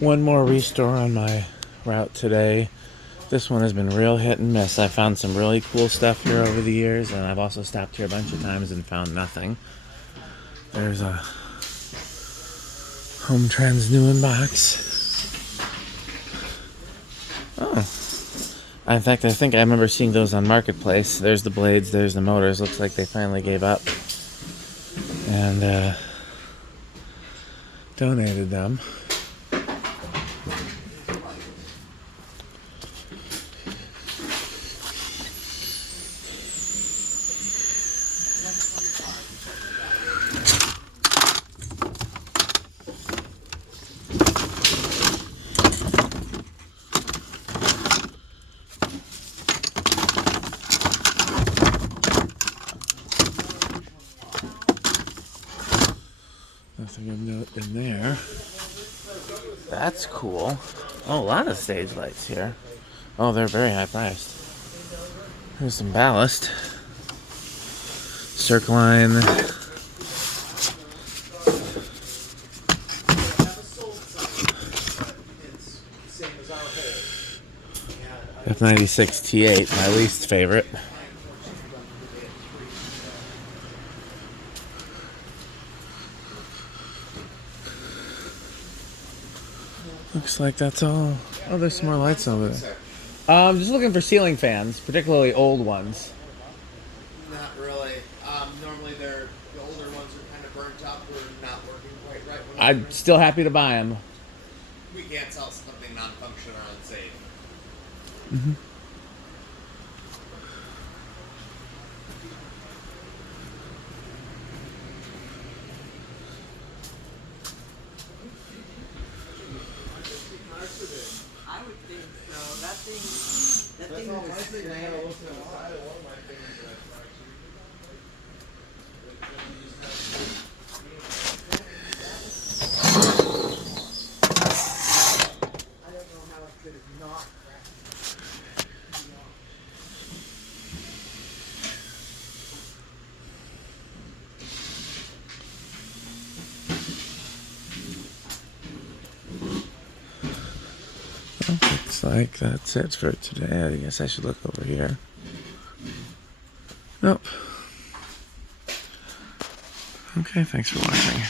One more restore on my route today. This one has been real hit and miss. I found some really cool stuff here over the years, and I've also stopped here a bunch of times and found nothing. There's a Home Trends new in box. Oh. In fact, I think I remember seeing those on Marketplace. There's the blades, there's the motors. Looks like they finally gave up and donated them. Nothing of note in there. That's cool. Oh, a lot of stage lights here. Oh, they're very high priced. Here's some ballast. Circline. F96 T8, my least favorite. Looks like that's all. Oh, there's some more lights over there. Just looking for ceiling fans, particularly old ones. Not really. Normally the older ones are kind of burnt up or not working quite right. I'm still happy to buy them. We can't sell something non-functional or unsafe. Mm-hmm. I would think so. That thing was I don't know how it could have not Looks like that's it for today. I guess I should look over here. Nope. Okay, thanks for watching.